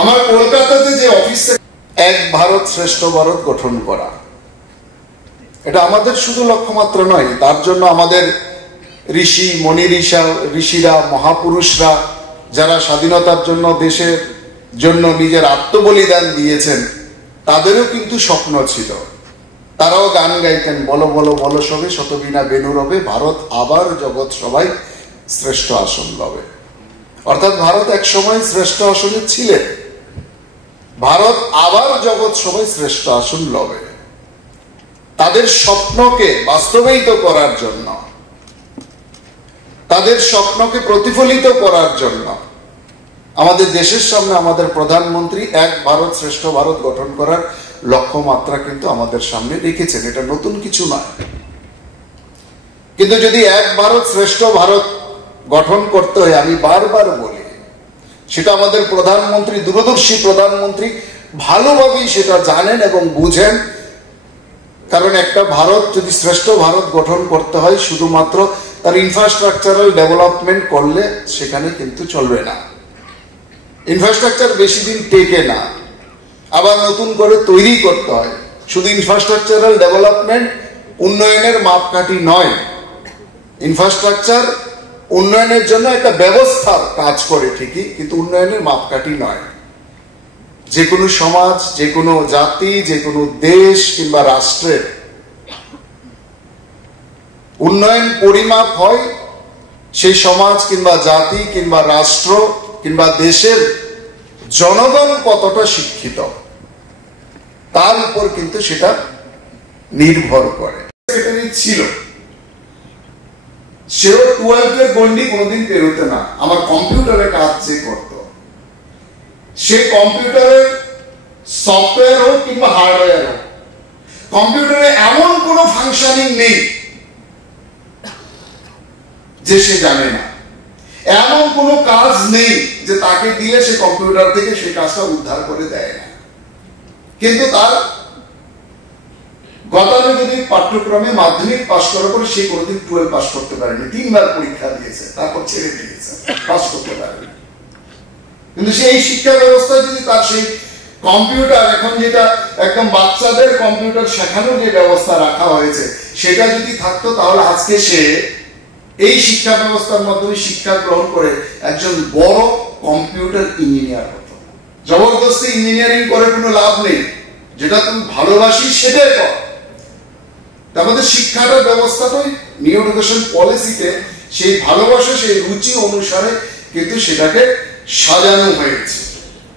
আমার কলকাতাতে যে অফিসে এক ভারত শ্রেষ্ঠ ভারত গঠন করা, এটা আমাদের শুধু লক্ষ্যমাত্রা নয়, তার জন্য আমাদের ঋষি ঋষিরা মহাপুরুষরা যারা স্বাধীনতার জন্য দেশের জন্য নিজের আত্মবলিদান দিয়েছেন, তাদেরও কিন্তু স্বপ্ন ছিল। তারাও গান গাইতেন, বলো বলো বলো সবে শতবীণা বেনু রবে, ভারত আবার জগৎ সবাই শ্রেষ্ঠ আসন লবে। অর্থাৎ ভারত এক সময় শ্রেষ্ঠ আসনে ছিলেন, ভারত আবার জগৎ সবাই শ্রেষ্ঠ আসন লবে। তাদের স্বপ্নকে বাস্তবায়িত করার জন্য, তাদের স্বপ্নকে প্রতিফলিত করার জন্য আমাদের দেশের সামনে আমাদের প্রধানমন্ত্রী এক ভারত শ্রেষ্ঠ ভারত গঠন করার লক্ষ্যমাত্রা কিন্তু আমাদের সামনে রেখেছেন। এটা নতুন কিছু নয়। কিন্তু যদি এক ভারত শ্রেষ্ঠ ভারত গঠন করতে হয়, আমি বারবার বলি, সেটা আমাদের প্রধানমন্ত্রী, দূরদর্শী প্রধানমন্ত্রী ভালোভাবেই সেটা জানেন এবং বুঝেন। কারণ একটা ভারত যদি শ্রেষ্ঠ ভারত গঠন করতে হয়, শুধুমাত্র তার ইনফ্রাস্ট্রাকচারাল ডেভেলপমেন্ট করলে সেখানে কিন্তু চলবে না। ইনফ্রাস্ট্রাকচার বেশি দিন টেকে না, আবার নতুন করে তৈরি করতে হয়। শুধু ইনফ্রাস্ট্রাকচারাল ডেভেলপমেন্ট উন্নয়নের মাপকাঠি নয়। ইনফ্রাস্ট্রাকচার উন্নয়নের জন্য একটা ব্যবস্থার কাজ করে ঠিকই, কিন্তু উন্নয়নের মাপকাঠি নয়। যে কোনো সমাজ, যে কোনো জাতি, যে কোনো দেশ কিংবা রাষ্ট্রের উন্নয়ন পরিমাপ হয় সেই সমাজ কিংবা জাতি কিংবা রাষ্ট্র কিংবা দেশের জনগণ কতটা শিক্ষিত, তার উপর কিন্তু সেটা নির্ভর করে। সেক্রেটারি ছিল, সেও 12-এর গন্ডি কোনোদিন পেরোতে না। আমার কম্পিউটারে কাজ যে করত, সে কম্পিউটারের সফটওয়্যার হোক কিংবা হার্ডওয়্যার হোক, কম্পিউটারে এমন কোনো ফাংশনিং নেই যে সে জানে না। এমন কোনো কাজ নেই যে তাকে দিলে সে কম্পিউটার থেকে সেই কাজটা উদ্ধার করে দেয় না। কিন্তু তার গতানুগতিক পাঠ্যক্রমে মাধ্যমিক পাশ করার পরে সে কোনোদিন 12 পাস করতে পারেনি। 3 বার পরীক্ষা দিয়েছে, তারপর ছেড়ে দিয়েছে, পাস করতে পারেনি। কিন্তু সেই শিক্ষা ব্যবস্থায় যদি তার সেই কম্পিউটার, এখন যেটা একদম বাচ্চাদের কম্পিউটার শেখানোর যে ব্যবস্থা রাখা হয়েছে, সেটা যদি থাকতো, তাহলে আজকে সে এই শিক্ষা ব্যবস্থার মাধ্যমে শিক্ষা গ্রহণ করে একজন বড় কম্পিউটার ইঞ্জিনিয়ার হতো। জবরদস্তি ইঞ্জিনিয়ারিং করে কোনো লাভ নেই। যেটা তুমি ভালোবাসি সেটাই কর। আমাদের শিক্ষাটার ব্যবস্থাটাই নিউ এডুকেশন পলিসিতে সেই ভালোবাসা, সেই রুচি অনুসারে কিন্তু সেটাকে সাজানো হয়েছে।